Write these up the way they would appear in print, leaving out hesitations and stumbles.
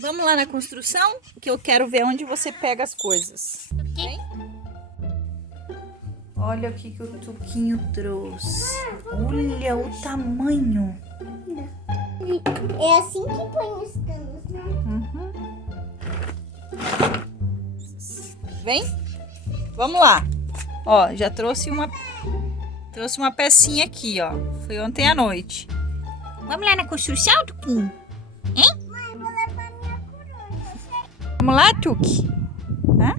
Vamos lá na construção, que eu quero ver onde você pega as coisas. Vem? Olha o que o Tuquinho trouxe. Olha o tamanho. É assim que põe os canos, né? Uhum. Vem? Vamos lá. Ó, já trouxe uma pecinha aqui, ó. Foi ontem à noite. Vamos lá na construção, Tuquinho? Hein? Mãe, vou levar minha coroa. Vamos lá, Tuque? Hã?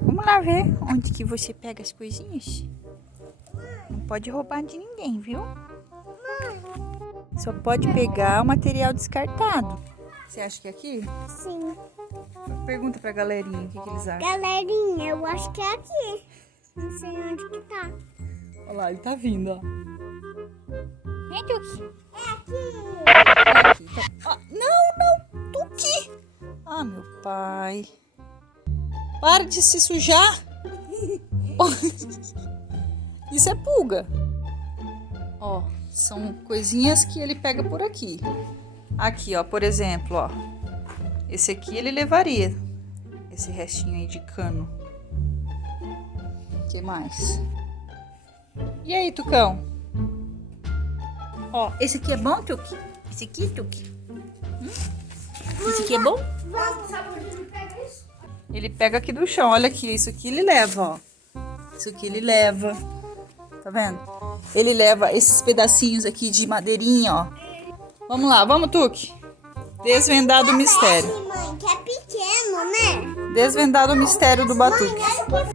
Vamos lá ver onde que você pega as coisinhas. Não pode roubar de ninguém, viu? Só pode pegar o material descartado. Você acha que é aqui? Sim. Pergunta pra galerinha o que eles acham. Galerinha, eu acho que é aqui. Não sei onde que tá. Olha lá, ele tá vindo, ó. Vem, Tuque. É aqui. Aqui, então. Ah, não, Tuque. Ah, meu pai. Para de se sujar. Isso é pulga. Ó, são coisinhas que ele pega por aqui. Aqui, ó, por exemplo, ó. Esse aqui ele levaria. Esse restinho aí de cano. O que mais? E aí, Tucão? Ó, esse aqui é bom, Tuque? Esse aqui, Tuque? Esse aqui é bom? Vamos, sabe onde ele pega isso? Ele pega aqui do chão. Olha aqui, isso aqui ele leva, ó. Isso aqui ele leva. Tá vendo? Ele leva esses pedacinhos aqui de madeirinha, ó. Vamos lá, vamos, Tuque. Desvendar do mistério. Mãe, que é pequeno, né? Desvendar do mistério do batuque. Olha o que